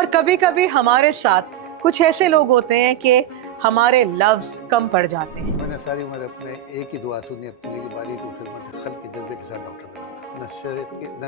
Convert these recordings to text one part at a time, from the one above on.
اور کبھی کبھی ہمارے ساتھ کچھ ایسے لوگ ہوتے ہیں کہ ہمارے لفظ کم پڑ جاتے ہیں. میں نے ساری عمر اپنے ایک ہی دعا سنی اپنے لیے کہ باری تو خدمت خلق کے جذبے کے ساتھ ڈاکٹر بنانا، نہ شہرت کے، نہ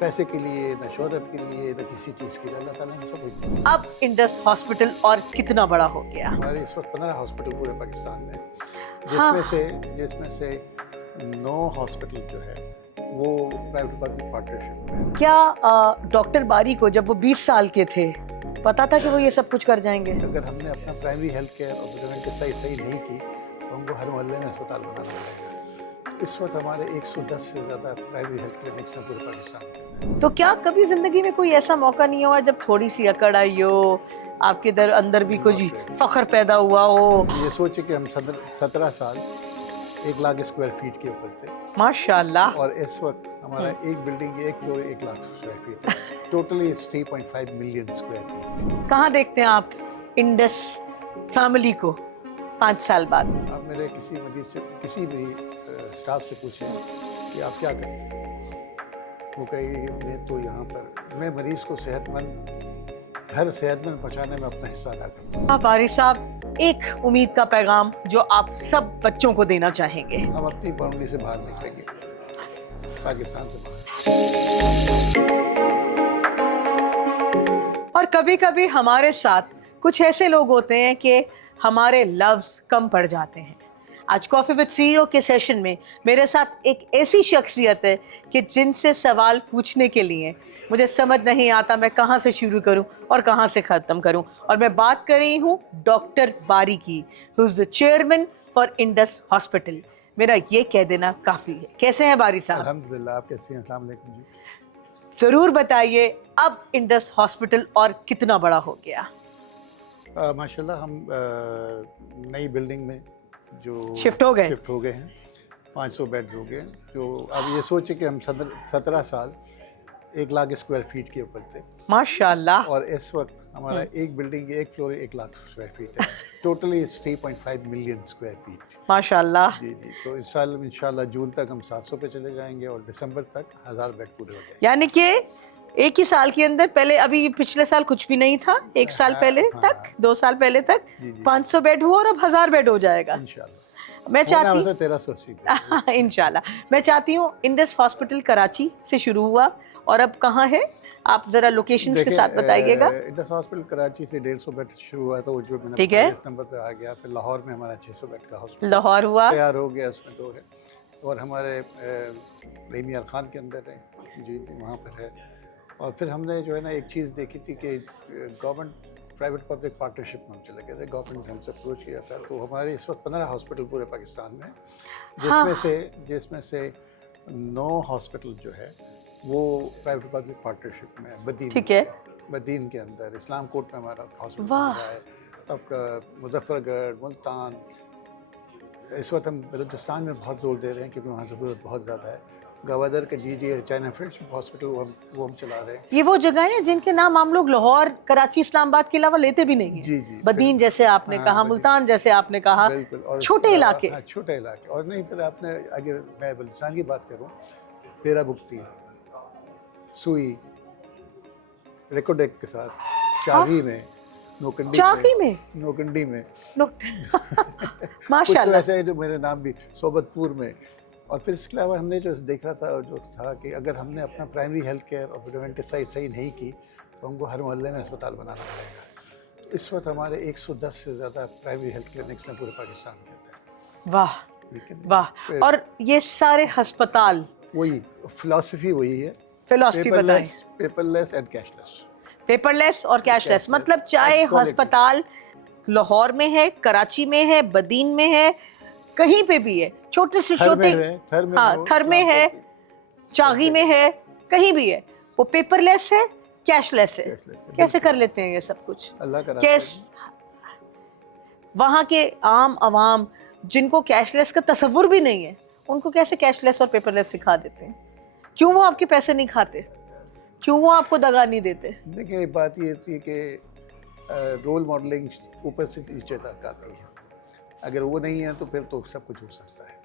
پیسے کے لیے، نہ شہرت کے لیے، نہ کسی چیز کے لیے. اللہ تعالیٰ نے سب کچھ دیا. اب انڈس ہاسپٹل اور کتنا بڑا ہو گیا. ہمارے اس وقت 15 ہاسپٹل پورے پاکستان میں، ہاں. جس میں سے 9 ہاسپٹل جو ہے وہ پرائیویٹ پبلک پارٹنرشپ میں. کیا ڈاکٹر باری کو جب وہ 20 سال کے تھے پتا تھا کہ وہ یہ سب کچھ کر جائیں گے؟ اگر ہم نے اپنا پرائمری ہیلتھ کیئر اور پریونٹیو صحیح نہیں کی تو ہم کو ہر محلے میں اسپتال بنانا پڑے گا. اس وقت ہمارے 110 سے زیادہ پرائمری ہیلتھ کلینکس ہیں پورے پاکستان میں. تو کیا کبھی زندگی میں کوئی ایسا موقع نہیں ہوا جب تھوڑی سی اکڑ آئی ہو، آپ کے اندر بھی کچھ فخر پیدا ہوا ہو؟ یہ سوچے کہ ہم 17 سال 1 لاکھ اسکوائر فیٹ کے اوپر تھے ماشاء اللہ. اور اس وقت ہمارا ایک بلڈنگ ایک فلور 1 لاکھ اسکوائر فیٹ ہے. Totally 3.5 million square feet. کہاں دیکھتے ہیں آپ انڈس فیملی کو 5 سال بعد؟ آپ میرے کسی مریض سے، کسی بھی اسٹاف سے پوچھیں کہ آپ کیا کرتے ہیں، وہ کہے میں تو یہاں پر میں مریض کو صحت مند پہنچانے میں اپنا حصہ ادا کرتا ہوں. باری صاحب، ایک امید کا پیغام جو آپ سب بچوں کو دینا چاہیں گے. ہم اپنی باؤنڈری سے باہر نکلیں گے، پاکستان سے باہر. اور کبھی کبھی ہمارے ساتھ کچھ ایسے لوگ ہوتے ہیں کہ ہمارے لفظ کم پڑ جاتے ہیں. آج کافی وتھ سی ای او کے سیشن میں میرے ساتھ ایک ایسی شخصیت ہے کہ جن سے سوال پوچھنے کے لیے مجھے سمجھ نہیں آتا میں کہاں سے شروع کروں اور کہاں سے ختم کروں. اور میں بات کر رہی ہوں ڈاکٹر باری کی، who is the chairman for Indus hospital. میرا یہ کہہ دینا کافی ہے. کیسے ہیں باری صاحب؟ الحمدللہ. آپ کیسے ہیں؟ السلام علیکم جی. ضرور بتائیے اب انڈس ہاسپٹل اور کتنا بڑا ہو گیا؟ ماشاءاللہ ہم نئی بلڈنگ میں جو شفٹ ہو گئے ہیں، 500 بیڈ ہو گئے. جو اب یہ سوچے کہ ہم 17 سال 1 لاکھ اسکوائر فیٹ کے اوپر تھے ماشاء اللہ. اور اس وقت ہمارا ایک بلڈنگ ایک فلور 1 لاکھ اسکوائر فیٹ ہے. Totally 3.5 million square feet. ماشاء اللہ. جی. تو اس سال انشاءاللہ جون تک ہم 700 پہ چلے جائیں گے اور دسمبر تک 1000 بیڈ پورے ہو جائیں گے. یعنی کہ ایک ہی سال کے اندر، پہلے ابھی پچھلے سال کچھ بھی نہیں تھا، 1 سال پہلے تک، 2 سال پہلے تک 500 بیڈ ہوا اور اب 1000 بیڈ ہو جائے گا انشاءاللہ. میں چاہتی ہوں 1380 بیڈ. انشاءاللہ. میں چاہتی ہوں انڈس ہاسپٹل کراچی سے شروع ہوا اور اب کہاں ہے، آپ ذرا لوکیشنز کے ساتھ بتائیے گا. انڈس ہاسپٹل کراچی سے 150 بیڈ شروع ہوا تھا، وہ جو میں نے ٹھیک ہے. اس نمبر پہ آ گیا. پھر لاہور میں ہمارا 600 بیڈ کا ہاسپٹل لاہور ہوا، تیار ہو گیا، اس میں 2 ہے. اور ہمارے رحیم خان کے اندر ہے جی، وہاں پر ہے. اور پھر ہم نے جو ہے نا ایک چیز دیکھی تھی کہ گورنمنٹ پرائیویٹ پبلک پارٹنرشپ میں ہم چلے گئے تھے. گورنمنٹ نے ہم سے اپروچ کیا تھا. تو ہمارے اس وقت 15 ہاسپٹل پورے پاکستان میں، جس میں سے 9 ہاسپٹل جو ہے وہ پرائیویٹ پبلک پارٹنرشپ میں. بدین کے اندر اسلام کوٹ میں ہمارا ہاسپٹل بن رہا ہے. اب مظفر گڑھ، ملتان. اس وقت ہم بلوچستان میں بہت زور دے رہے ہیں کیونکہ وہاں ضرورت بہت زیادہ ہے. گوادر کا GD چائنا فرینڈشپ ہاسپٹل وہ ہم چلا رہے ہیں. یہ وہ جگہ ہیں جن کے نام ہم لوگ لاہور، کراچی، اسلام آباد کے علاوہ لیتے بھی نہیں ہیں. جی. بدین جیسے آپ نے کہا، ملتان جیسے آپ نے کہا، چھوٹے علاقے. چھوٹے علاقے. اور نہیں پھر آپ نے، اگر میں بلوچستان کی بات کروں، پیرا بکتی، سوئی، ریکوڈیک کے ساتھ، چاغی میں، نوکنڈی میں ماشاء اللہ. ایسے ہیں جو میرے نام بھی، صوبت پور میں. اور پھر اس کے علاوہ ہم نے جو دیکھا تھا جو تھا کہ اگر ہم نے اپنا پرائمری ہیلتھ کیئر اور پریونٹیو صحیح نہیں کی تو ہم کو ہر محلے میں اسپتال بنانا پڑے گا. تو اس وقت ہمارے 110 سے زیادہ پرائمری ہیلتھ کلینکس ہیں پورے پاکستان کے اندر. واہ. اور یہ سارے ہسپتال، وہی فلاسفی وہی ہے، فلاسفی بتائیں. Paperless and cashless. Paperless اور کیش لیس، مطلب چاہے ہسپتال لاہور میں ہے، کراچی میں ہے، بدین میں ہے، کہیں پہ بھی ہے، چھوٹے سے چھوٹے، تھر میں ہے، چاغی میں ہے، کہیں بھی ہے، وہ پیپر لیس ہے، کیش لیس ہے. کیسے کر لیتے ہیں یہ سب کچھ؟ وہاں کے عام عوام جن کو کیش لیس کا تصور بھی نہیں ہے، ان کو کیسے کیش لیس اور پیپر لیس سکھا دیتے ہیں؟ کیوں وہ آپ کے پیسے نہیں کھاتے؟ کیوں وہ آپ کو دگا نہیں دیتے؟ دیکھیں بات یہ تھی کہ رول ماڈلنگ اوپر سے نیچے تک آتی ہے. اگر وہ نہیں ہے تو پھر تو سب کچھ ہو سکتا ہے.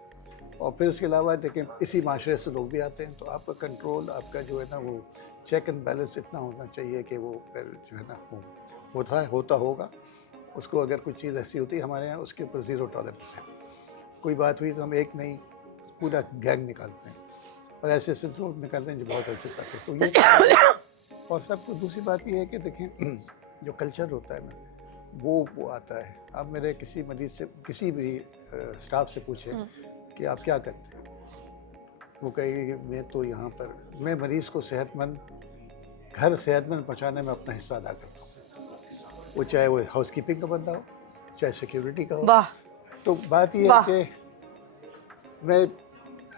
اور پھر اس کے علاوہ دیکھیں اسی معاشرے سے لوگ بھی آتے ہیں تو آپ کا کنٹرول، آپ کا جو ہے نا وہ چیک اینڈ بیلنس اتنا ہونا چاہیے کہ وہ پھر جو ہے نا ہوتا ہوگا. اس کو اگر کوئی چیز ایسی ہوتی ہے ہمارے یہاں اس کے اوپر زیرو ٹالرنس ہے. کوئی بات ہوئی تو ہم ایک نہیں پورا گینگ نکالتے ہیں اور ایسے ایسے لوگ نکالتے ہیں جو بہت ایسے کرتے ہیں. تو یہ اور سب کو دوسری بات یہ ہے کہ دیکھیں جو کلچر ہوتا ہے نا وہ آتا ہے. آپ میرے کسی مریض سے کسی بھی اسٹاف سے پوچھیں کہ آپ کیا کرتے ہیں, وہ کہے کہ میں تو یہاں پر میں مریض کو صحت مند پہنچانے میں اپنا حصہ ادا کرتا ہوں, وہ چاہے وہ ہاؤس کیپنگ کا بندہ ہو چاہے سیکیورٹی کا ہو. تو بات یہ ہے کہ میں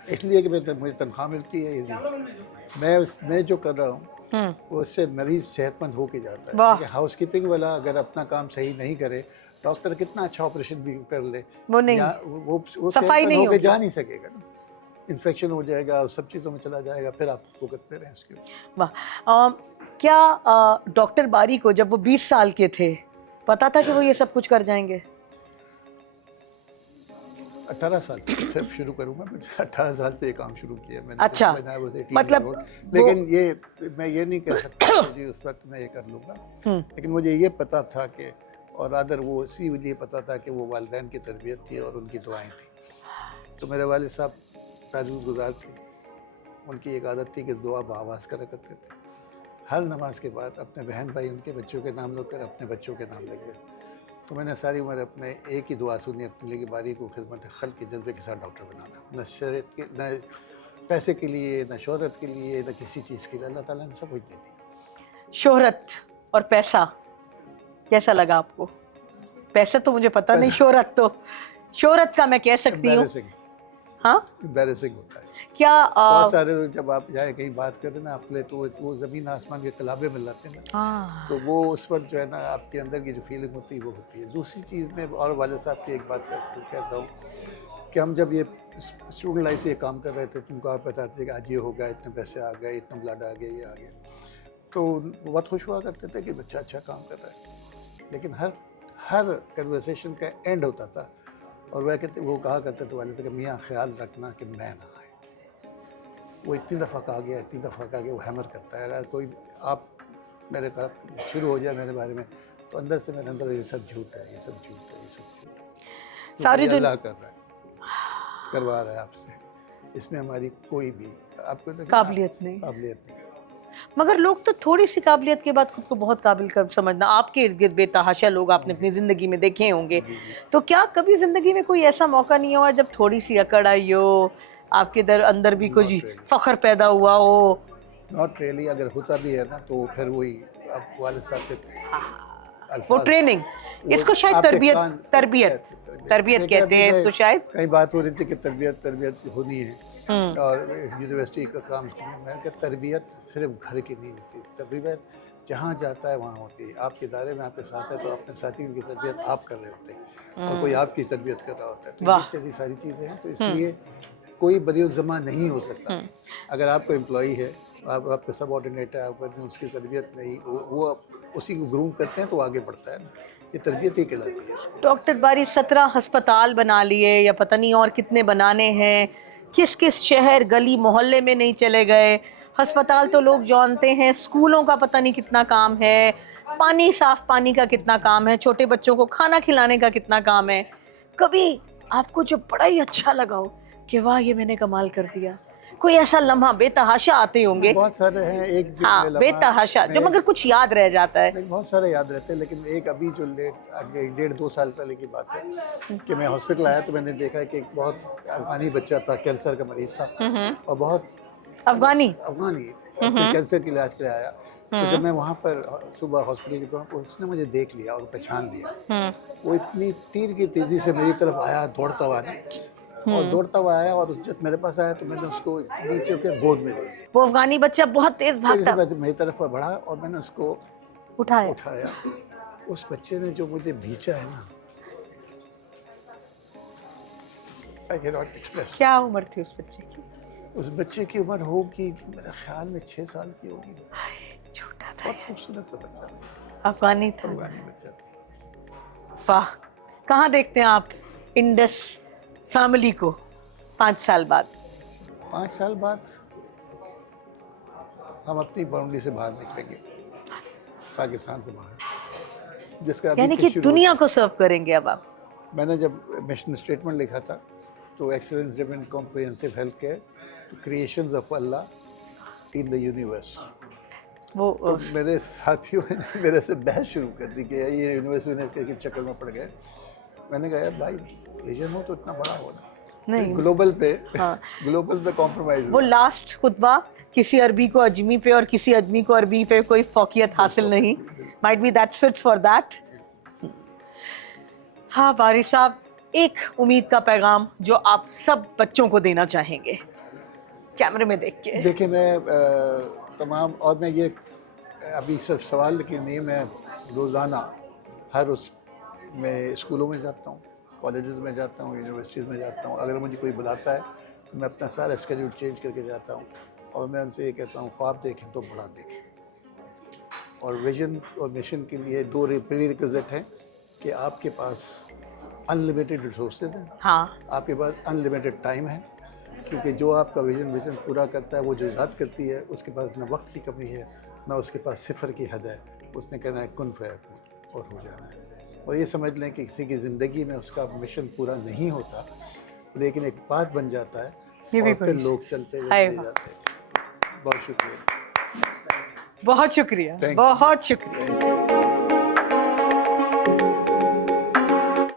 اس لیے کہ مجھے تنخواہ ملتی ہے, میں جو کر رہا ہوں وہ اس سے مریض صحت مند ہو کے جاتا ہے. کہ ہاؤس کیپنگ والا اگر اپنا کام صحیح نہیں کرے, ڈاکٹر کتنا اچھا آپریشن بھی کر لے, وہ صحت مند ہو کے جا نہیں سکے گا نا, انفیکشن ہو جائے گا, سب چیزوں میں چلا جائے گا, پھر آپ کو کرتے رہیں اس کے. واہ, کیا ڈاکٹر باری کو جب وہ 20 سال کے تھے پتا تھا کہ وہ یہ سب کچھ کر جائیں گے؟ 18 سال سے شروع کروں گا, 18 سال سے یہ کام شروع کیا میں نے. اچھا, مطلب لیکن یہ میں یہ نہیں کہہ سکتا کہ جی اس وقت میں یہ کر لوں گا, لیکن مجھے یہ پتا تھا کہ, اور ادر وہ اسی لیے پتا تھا کہ وہ والدین کی تربیت تھی اور ان کی دعائیں تھیں. تو میرے والد صاحب تہجد گزار تھے, ان کی ایک عادت تھی کہ دعا بآواز کرا کرتے تھے. ہر نماز کے بعد اپنے بہن بھائی ان کے بچوں کے نام لکھ کر اپنے بچوں کے نام لکھ گئے. تو میں نے ساری عمر اپنے ایک ہی دعا سنی, اپنے لیے باری کو خدمت خلق کے جذبے کے ساتھ ڈاکٹر بنانا, نہ شہرت کے نہ پیسے کے لیے نہ شہرت کے لیے نہ کسی چیز کے لیے. اللہ تعالیٰ نے سب کچھ دے دی. شہرت اور پیسہ کیسا لگا آپ کو؟ پیسے تو مجھے پتہ نہیں, شہرت کا میں کہہ سکتی ہوں. ہاں امبیرسنگ ہوتا ہے کیا بہت سارے. جب آپ جائیں کہیں بات کریں نا آپ لے تو وہ زمین آسمان کے قلابے مل جاتے ہیں نا, تو وہ اس وقت جو ہے نا آپ کے اندر کی جو فیلنگ ہوتی ہے وہ ہوتی ہے. دوسری چیز میں اور والد صاحب کی ایک بات کہتا ہوں کہ ہم جب یہ اسٹوڈنٹ لائف سے یہ کام کر رہے تھے تم کو آپ بتاتے تھے کہ آج یہ ہو گیا, اتنے پیسے آ گئے, اتنا بلڈ آ گیا, یہ آ گیا, تو بہت خوش ہوا کرتے تھے کہ بچہ اچھا کام کر رہا ہے. لیکن ہر کنورسیشن کا اینڈ ہوتا تھا اور وہ کہا کرتے تھے والد سے کہ میاں خیال رکھنا کہ میں نہ آئے. وہ اتنی دفعہ کہا گیا وہ ہیمر کرتا ہے. اگر کوئی آپ میرے ساتھ شروع ہو جائے میرے بارے میں تو اندر سے میرے اندر یہ سب جھوٹ ہے, یہ سب جھوٹ ہے, یہ سب جھوٹ ہے. ساری اللہ کر رہا ہے, کروا رہا ہے آپ سے, اس میں ہماری کوئی بھی آپ کو قابلیت نہیں. مگر لوگ تو تھوڑی سی قابلیت کے بعد خود کو بہت قابل کر سمجھنا. آپ کے ارد گرد بے تحاشا لوگ آپ نے اپنی زندگی میں دیکھے ہوں گے, تو کیا کبھی زندگی میں کوئی ایسا موقع نہیں ہوا جب تھوڑی سی اکڑ آئی ہو, آپ کے اندر بھی کچھ فخر پیدا ہوا ہو؟ Not really. اگر ہوتا بھی ہے نا تو پھر وہی اب والد صاحب کے وہ ٹریننگ, اس کو شاید تربیت کہتے ہیں اس کو شاید. کئی بات ہو رہی تھی کہ تربیت ہونی ہے اور یونیورسٹی کا کام. میں کہ تربیت صرف گھر کی نہیں ہوتی, تربیت جہاں جاتا ہے وہاں ہوتی ہے. آپ کے ادارے میں آپ کے ساتھ ہے تو اپنے ساتھیوں کی تربیت آپ کر رہے ہوتے ہیں اور کوئی آپ کی تربیت کر رہا ہوتا ہے. تو یہ ساری چیزیں ہیں, تو اس لیے کوئی بریء الذمہ نہیں ہو سکتا. اگر آپ کو امپلائی ہے, آپ کا سب آرڈینیٹ ہے, آپ اس کی تربیت نہیں, وہ اسی کو گروم کرتے ہیں تو آگے بڑھتا ہے نا. یہ تربیت ہی کہلاتی ہے. ڈاکٹر باری 17 ہسپتال بنا لیے یا پتہ نہیں اور کتنے بنانے ہیں, کس شہر گلی محلے میں نہیں چلے گئے. ہسپتال تو لوگ جانتے ہیں, اسکولوں کا پتہ نہیں کتنا کام ہے, پانی صاف پانی کا کتنا کام ہے, چھوٹے بچوں کو کھانا کھلانے کا کتنا کام ہے. کبھی آپ کو جو بڑا ہی اچھا لگا ہو کہ واہ یہ میں نے کمال کر دیا, کوئی ایسا لمحہ؟ بے تحاشا آتے ہوں گے, بہت سارے ہیں. ایک بے تحاشا جو مگر کچھ یاد رہ جاتا ہے. بہت سارے یاد رہتے ہیں, لیکن ایک ابھی جو 1.5-2 سال پہلے کی بات ہے کہ میں ہاسپٹل آیا تو میں نے دیکھا کہ ایک بہت افغانی بچہ تھا, کینسر کا مریض تھا اور بہت افغانی کینسر کے علاج کے لیے آیا. تو جب میں وہاں پر صبح ہاسپٹل کے دوران اس نے مجھے دیکھ لیا اور پہچان لیا. وہ اتنی تیر کی تیزی سے میری طرف آیا, دوڑتا ہوا آیا اور جب میرے پاس آیا تو میں نے اس کو نیچے کے گود میں لے لیا. وہ افغانی بچہ بہت تیز بھاگتا, میری طرف بڑھا اور میں نے اس کو اٹھایا. اس بچے نے جو مجھے بھیجا ہے نا, کیا عمر تھی اس بچے کی؟ اس بچے کی عمر ہوگی میرے خیال میں 6 سال کی ہوگی. چھوٹا تھا, بہت خوبصورت تھا بچہ, افغانی تھا. بچہ. واہ. کہاں دیکھتے ہیں آپ انڈس فیملی کو 5 سال بعد؟ 5 سال بعد ہم اپنی باؤنڈری سے باہر نکلیں گے, پاکستان سے باہر, جس کا ابھی یعنی سے کہ شروع دنیا کو سرو کریں گے اب آپ. میں نے جب مشن اسٹیٹمنٹ لکھا تھا تو excellence driven comprehensive health care creations of Allah in the universe. وہ تو میرے ساتھیوں نے میرے سے بحث شروع کر دی کہ یہ یونیورسٹی کے چکر میں پڑ گئے. میں نے کہا یار بھائی ویژن ہو تو اتنا بڑا ہونا, نہیں, گلوبل پہ ہاں, گلوبل پہ کمپرومائز وہ لاسٹ خطبہ کسی عربی کو اجمی پہ اور کسی اجمی کو عربی پہ کوئی فوقیت حاصل نہیں. Might be that's fit for that. ہاں باری صاحب, ایک امید کا پیغام جو آپ سب بچوں کو دینا چاہیں گے کیمرے میں دیکھ کے. دیکھیں میں تمام, اور میں یہ ابھی صرف سوال کہ نہیں, میں روزانہ ہر اس میں اسکولوں میں جاتا ہوں, کالجز میں جاتا ہوں, یونیورسٹیز میں جاتا ہوں. اگر مجھے کوئی بلاتا ہے تو میں اپنا سارا اسکیڈول چینج کر کے جاتا ہوں, اور میں ان سے یہ کہتا ہوں خواب دیکھیں تو بڑا دیکھیں. اور ویژن اور مشن کے لیے دو پری ریکوزٹ ہیں کہ آپ کے پاس انلمیٹڈ ریسورسز ہیں, ہاں, آپ کے پاس انلمیٹڈ ٹائم ہے, کیونکہ جو آپ کا ویژن پورا کرتا ہے وہ جو ذات کرتی ہے اس کے پاس نہ وقت کی کمی ہے نہ اس کے پاس صفر کی حد ہے. اس نے کہنا ہے کن فیکون اور ہو جانا ہے. اور یہ سمجھ لیں کہ کسی کی زندگی میں اس کا مشن پورا نہیں ہوتا لیکن ایک بات بن جاتا ہے یہ بھی اور پھر لوگ چلتے ہائے چلے جاتے ہیں. بہت شکریہ. بہت شکریہ, Thank you. بہت شکریہ.